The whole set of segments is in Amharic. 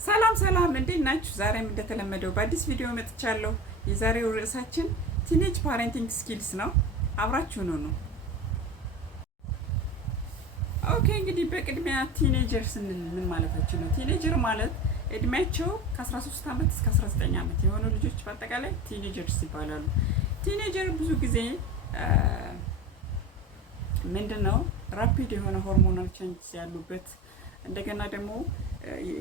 ሰላም ሰላም እንዴት ናችሁ? ዛሬም እንደተለመደው በአዲስ ቪዲዮ መጥቻለሁ። የዛሬው ርዕሳችን ቲኔጅ ፓሬንቲንግ ስኪልስ ነው። አብራችሁን ሁኑ። ኦኬ፣ እንግዲህ በቅድሚያ ቲኔጀር ስንል ምን ማለታችን ነው? ቲኔጀር ማለት እድሜያቸው ከ13 ዓመት እስከ 19 ዓመት የሆኑ ልጆች በአጠቃላይ ቲኔጀርስ ይባላሉ። ቲኔጀር ብዙ ጊዜ ምንድነው ራፒድ የሆነ ሆርሞናል ቼንጅ ያሉበት እንደገና ደግሞ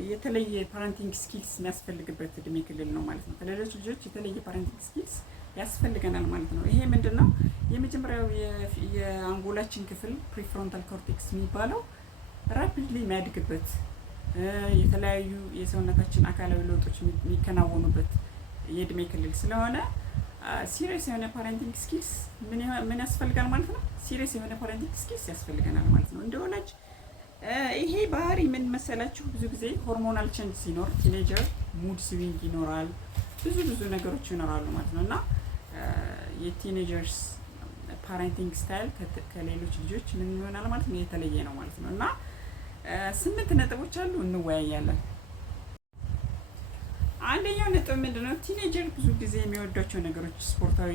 የተለየ ፓረንቲንግ ስኪልስ የሚያስፈልግበት እድሜ ክልል ነው ማለት ነው። ከሌሎች ልጆች የተለየ ፓረንቲንግ ስኪልስ ያስፈልገናል ማለት ነው። ይሄ ምንድነው? የመጀመሪያው የአንጎላችን ክፍል ፕሪፍሮንታል ኮርቴክስ የሚባለው ራፒድሊ የሚያድግበት የተለያዩ የሰውነታችን አካላዊ ለውጦች የሚከናወኑበት የእድሜ ክልል ስለሆነ ሲሪየስ የሆነ ፓረንቲንግ ስኪልስ ምን ያስፈልጋል ማለት ነው? ሲሪየስ የሆነ ፓረንቲንግ ስኪልስ ያስፈልገናል ማለት ነው። እንደ ወላጅ ይሄ ባህሪ ምን መሰላችሁ? ብዙ ጊዜ ሆርሞናል ቼንጅ ሲኖር ቲኔጀር ሙድ ስዊንግ ይኖራል፣ ብዙ ነገሮች ይኖራሉ ማለት ነው። እና የቲኔጀርስ ፓረንቲንግ ስታይል ከሌሎች ልጆች ምን ይሆናል ማለት ነው? የተለየ ነው ማለት ነው። እና 8 ነጥቦች አሉ፣ እንወያያለን። አንደኛው ነጥብ ምንድነው? ቲኔጀር ብዙ ጊዜ የሚወዷቸው ነገሮች ስፖርታዊ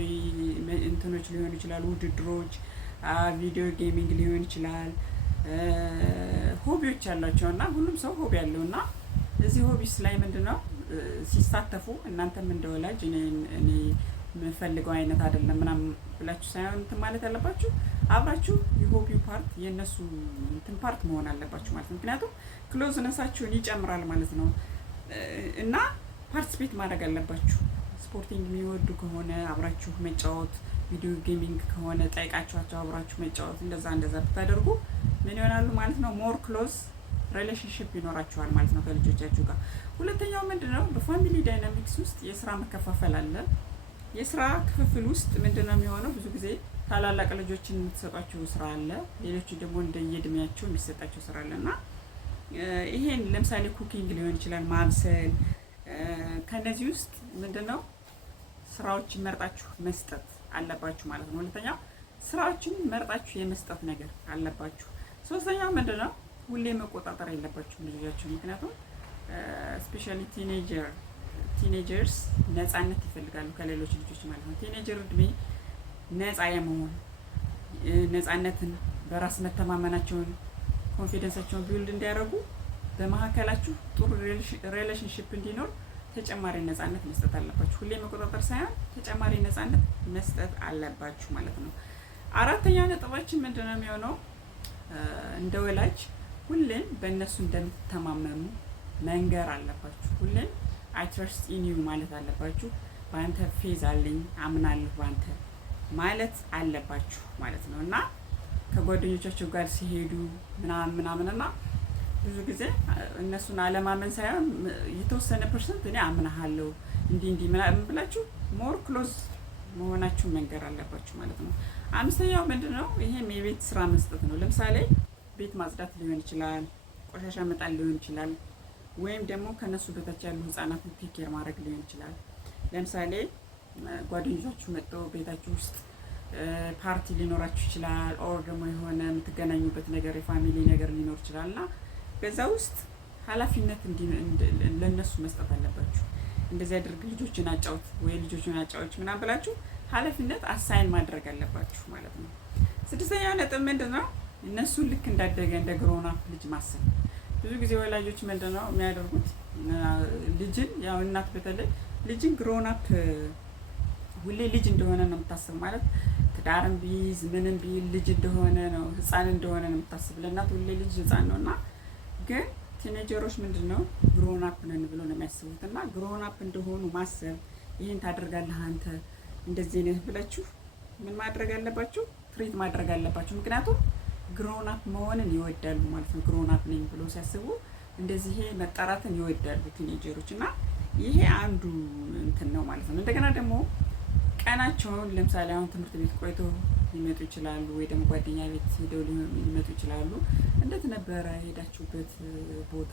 እንትኖች ሊሆኑ ይችላሉ፣ ውድድሮች፣ ቪዲዮ ጌሚንግ ሊሆን ይችላል። ሆቢዎች ያላቸው እና ሁሉም ሰው ሆቢ ያለው እና እዚህ ሆቢስ ላይ ምንድነው ሲሳተፉ እናንተም እንደወላጅ እኔ የምፈልገው አይነት አይደለም ምናምን ብላችሁ ሳይሆን እንትን ማለት ያለባችሁ አብራችሁ የሆቢው ፓርት የእነሱ እንትን ፓርት መሆን አለባችሁ ማለት ነው። ምክንያቱም ክሎዝነሳችሁን ይጨምራል ማለት ነው እና ፓርቲስፔት ማድረግ አለባችሁ። ስፖርቲንግ የሚወዱ ከሆነ አብራችሁ መጫወት፣ ቪዲዮ ጌሚንግ ከሆነ ጠይቃችኋቸው አብራችሁ መጫወት፣ እንደዛ ብታደርጉ ምን ይሆናሉ ማለት ነው? ሞር ክሎዝ ሪሌሽንሺፕ ይኖራችኋል ማለት ነው ከልጆቻችሁ ጋር። ሁለተኛው ምንድነው? በፋሚሊ ዳይናሚክስ ውስጥ የስራ መከፋፈል አለ። የስራ ክፍፍል ውስጥ ምንድነው የሚሆነው? ብዙ ጊዜ ታላላቅ ልጆችን የምትሰጧቸው ስራ አለ፣ ሌሎቹ ደግሞ እንደየእድሜያቸው የሚሰጣቸው ስራ አለ እና ይሄን ለምሳሌ ኩኪንግ ሊሆን ይችላል፣ ማብሰል። ከነዚህ ውስጥ ምንድነው ስራዎችን መርጣችሁ መስጠት አለባችሁ ማለት ነው። ሁለተኛው ስራዎችን መርጣችሁ የመስጠት ነገር አለባችሁ። ሶስተኛው ምንድነው? ሁሌ መቆጣጠር የለባችሁም ልጆቻችሁ። ምክንያቱም ስፔሻሊ ቲኔጀርስ ነፃነት ይፈልጋሉ ከሌሎች ልጆች ማለት ነው። ቲኔጀር እድሜ ነፃ የመሆን ነፃነትን፣ በራስ መተማመናቸውን፣ ኮንፊደንሳቸውን ቢውልድ እንዲያደርጉ በመካከላችሁ ጥሩ ሪሌሽንሺፕ እንዲኖር ተጨማሪ ነፃነት መስጠት አለባችሁ። ሁሌ መቆጣጠር ሳይሆን ተጨማሪ ነፃነት መስጠት አለባችሁ ማለት ነው። አራተኛው ነጥባችን ምንድነው የሚሆነው? እንደ ወላጅ ሁሌም በእነሱ እንደምትተማመኑ መንገር አለባችሁ። ሁሌም አይ ትረስት ኢን ዩ ማለት አለባችሁ። በአንተ ፌዝ አለኝ፣ አምናለሁ በአንተ ማለት አለባችሁ ማለት ነው። እና ከጓደኞቻቸው ጋር ሲሄዱ ምናምን እና ብዙ ጊዜ እነሱን አለማመን ሳይሆን የተወሰነ ፐርሰንት እኔ አምናሃለሁ እንዲህ ምናምን ብላችሁ ሞር ክሎዝ መሆናችሁ መንገር አለባችሁ ማለት ነው። አምስተኛው ምንድነው? ይሄም የቤት ስራ መስጠት ነው። ለምሳሌ ቤት ማጽዳት ሊሆን ይችላል፣ ቆሻሻ መጣል ሊሆን ይችላል፣ ወይም ደግሞ ከነሱ በታች ያሉ ህፃናትን ቴክ ኬር ማድረግ ሊሆን ይችላል። ለምሳሌ ጓደኞቻችሁ መጥተው ቤታችሁ ውስጥ ፓርቲ ሊኖራችሁ ይችላል፣ ኦር ደግሞ የሆነ የምትገናኙበት ነገር የፋሚሊ ነገር ሊኖር ይችላል እና በዛ ውስጥ ኃላፊነት ለነሱ መስጠት አለባችሁ። እንደዚህ አድርግ፣ ልጆችን አጫውት ወይ ልጆችን አጫዎች ምናምን ብላችሁ ኃላፊነት አሳይን ማድረግ አለባችሁ ማለት ነው። ስድስተኛው ነጥብ ምንድነው? እነሱ ልክ እንዳደገ እንደ ግሮን አፕ ልጅ ማሰብ። ብዙ ጊዜ ወላጆች ምንድነው የሚያደርጉት? ልጅን ያው እናት በተለይ ልጅን ግሮን አፕ ሁሌ ልጅ እንደሆነ ነው የምታስብ ማለት ትዳርም ቢይዝ ምንም ቢል ልጅ እንደሆነ ነው፣ ህፃን እንደሆነ ነው የምታስብ። ለእናት ሁሌ ልጅ ህፃን ነው እና ግን ቲኔጀሮች ምንድነው ግሮን አፕ ነን ብሎ ነው የሚያስቡት። እና ግሮን አፕ እንደሆኑ ማሰብ፣ ይሄን ታደርጋለህ አንተ እንደዚህ ነህ ብላችሁ ምን ማድረግ አለባችሁ? ትሪት ማድረግ አለባችሁ። ምክንያቱም ግሮን አፕ መሆንን ይወዳሉ ማለት ነው። ግሮን አፕ ነኝ ብሎ ሲያስቡ እንደዚህ መጣራትን ይወዳሉ ቲኔጀሮች እና ይሄ አንዱ እንትን ነው ማለት ነው። እንደገና ደግሞ ቀናቸውን ለምሳሌ አሁን ትምህርት ቤት ቆይቶ ሊመጡ ይችላሉ፣ ወይ ደግሞ ጓደኛ ቤት ሄደው ሊመጡ ይችላሉ። እንዴት ነበረ ሄዳችሁበት ቦታ?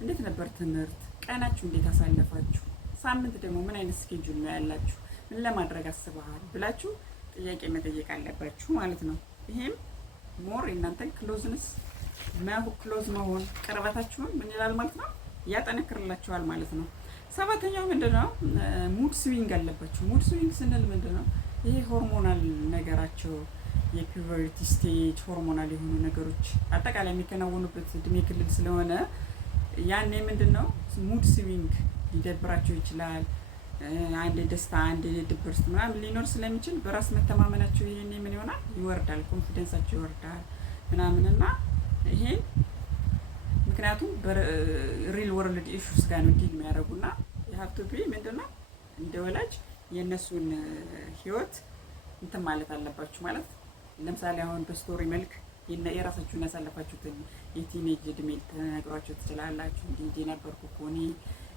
እንዴት ነበር ትምህርት? ቀናችሁ እንዴት አሳለፋችሁ? ሳምንት ደግሞ ምን አይነት ስኬጁል ነው ያላችሁ? ምን ለማድረግ አስበሃል ብላችሁ ጥያቄ መጠየቅ አለባችሁ ማለት ነው። ይሄም ሞር እናንተን ክሎዝ መሆን ቅርበታችሁን ምን ይላል ማለት ነው ያጠነክርላቸዋል ማለት ነው። ሰባተኛው ምንድነው? ሙድ ስዊንግ አለባቸው። ሙድ ስዊንግ ስንል ምንድነው? ይሄ ሆርሞናል ነገራቸው የፒቨርቲ ስቴጅ ሆርሞናል የሆኑ ነገሮች አጠቃላይ የሚከናወኑበት እድሜ ክልል ስለሆነ ያኔ ምንድነው ሙድ ስዊንግ ሊደብራቸው ይችላል። አንድ ደስታ አንድ ድብርት ምናምን ሊኖር ስለሚችል በራስ መተማመናቸው ይሄኔ ምን ይሆናል? ይወርዳል። ኮንፊደንሳቸው ይወርዳል ምናምን እና ይሄን ምክንያቱም በሪል ወርልድ ኢሹስ ጋር ነው ዲል የሚያደርጉና የሀብቱ ቢ ምንድነው እንደ ወላጅ የእነሱን ህይወት እንትን ማለት አለባችሁ ማለት ለምሳሌ አሁን በስቶሪ መልክ የራሳችሁን ያሳለፋችሁትን የቲኔጅ እድሜ ተነግሯቸው ትችላላችሁ። እንዲህ ነበርኩ እኮ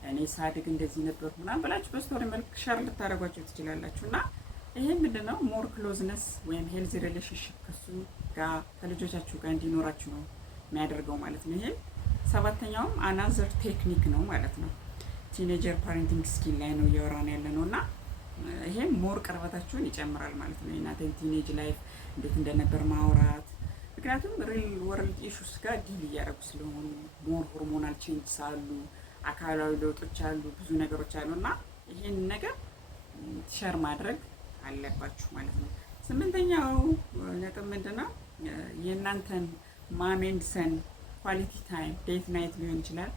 እኔ ሳድግ እንደዚህ ነበርኩ ምናምን ብላችሁ በስቶሪ መልክ ሸር ልታደርጓቸው ትችላላችሁ። እና ይሄ ምንድነው ሞር ክሎዝነስ ወይም ሄልዚ ሪሌሽንሽፕ ከሱ ጋር ከልጆቻችሁ ጋር እንዲኖራችሁ ነው የሚያደርገው ማለት ነው። ይሄ ሰባተኛውም አናዘር ቴክኒክ ነው ማለት ነው። ቲኔጀር ፓሬንቲንግ ስኪል ላይ ነው እያወራን ያለ ነው እና ይሄም ሞር ቅርበታችሁን ይጨምራል ማለት ነው። የእናንተን ቲኔጅ ላይፍ እንዴት እንደነበር ማውራት ምክንያቱም ሪል ወርልድ ኢሹስ ጋር ዲል እያደረጉ ስለሆኑ ሞር ሆርሞናል ቼንጅስ አሉ፣ አካላዊ ለውጦች አሉ፣ ብዙ ነገሮች አሉ እና ይሄን ነገር ሸር ማድረግ አለባችሁ ማለት ነው። ስምንተኛው ነጥብ ምንድነው? የእናንተን ማሜን ሰን ኳሊቲ ታይም ዴት ናይት ሊሆን ይችላል።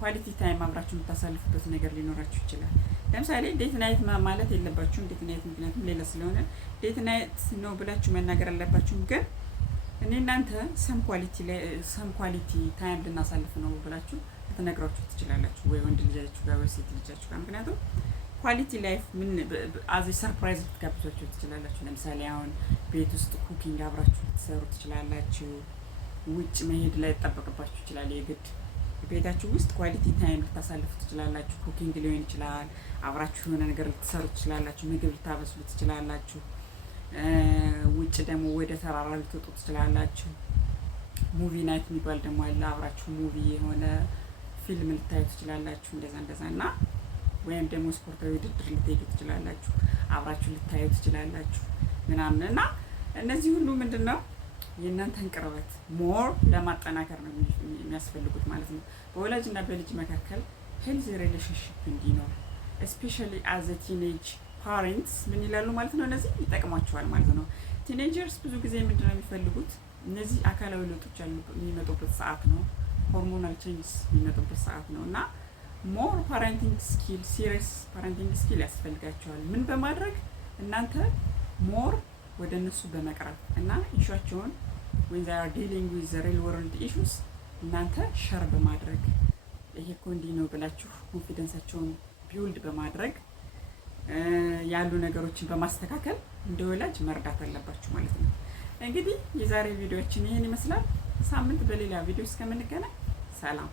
ኳሊቲ ታይም አብራችሁ የምታሳልፉበት ነገር ሊኖራችሁ ይችላል። ለምሳሌ ዴት ናይት ማለት የለባችሁም። ዴት ናይት ምክንያቱም ሌላ ስለሆነ ዴት ናይት ነው ብላችሁ መናገር አለባችሁ። ግን እኔ እናንተ ሰም ኳሊቲ ታይም ልናሳልፍ ነው ብላችሁ ልትነግራችሁ ትችላላችሁ፣ ወይ ወንድ ልጃችሁ ጋር ወይ ሴት ልጃችሁ ጋር። ምክንያቱም ኳሊቲ ላይፍ ምን አዚ ሰርፕራይዝ ልትጋብዟቸው ትችላላችሁ። ለምሳሌ አሁን ቤት ውስጥ ኩኪንግ አብራችሁ ልትሰሩ ትችላላችሁ። ውጭ መሄድ ላይ ይጠበቅባችሁ ይችላል የግድ ቤታችሁ ውስጥ ኳሊቲ ታይም ልታሳልፉ ትችላላችሁ። ኩኪንግ ሊሆን ይችላል። አብራችሁ የሆነ ነገር ልትሰሩ ትችላላችሁ። ምግብ ልታበስሉ ትችላላችሁ። ውጭ ደግሞ ወደ ተራራ ልትወጡ ትችላላችሁ። ሙቪ ናይት የሚባል ደግሞ አለ። አብራችሁ ሙቪ የሆነ ፊልም ልታዩ ትችላላችሁ። እንደዛ እና ወይም ደግሞ ስፖርታዊ ውድድር ልትሄዱ ትችላላችሁ። አብራችሁ ልታዩ ትችላላችሁ ምናምን እና እነዚህ ሁሉ ምንድነው የእናንተን ቅርበት ሞር ለማጠናከር ነው የሚያስፈልጉት ማለት ነው። በወላጅና በልጅ መካከል ሄልዚ ሪሌሽንሽፕ እንዲኖር እስፔሻሊ አዘ ቲኔጅ ፓሬንትስ ምን ይላሉ ማለት ነው። እነዚህ ይጠቅሟቸዋል ማለት ነው። ቲኔጀርስ ብዙ ጊዜ ምንድነው የሚፈልጉት? እነዚህ አካላዊ ለውጦች የሚመጡበት ሰዓት ነው። ሆርሞናል ቼንጅስ የሚመጡበት ሰዓት ነው እና ሞር ፓሬንቲንግ ስኪል ሲሪየስ ፓሬንቲንግ ስኪል ያስፈልጋቸዋል። ምን በማድረግ እናንተ ሞር ወደ እነሱ በመቅረብ እና ኢሹአቸውን when they are dealing with the real world issues እናንተ ሸር በማድረግ ይሄ እኮ እንዲህ ነው ብላችሁ ኮንፊደንሳቸውን ቢውልድ በማድረግ ያሉ ነገሮችን በማስተካከል እንደ ወላጅ መርዳት አለባችሁ ማለት ነው። እንግዲህ የዛሬ ቪዲዮአችን ይሄን ይመስላል። ሳምንት በሌላ ቪዲዮ እስከምንገናኝ ሰላም።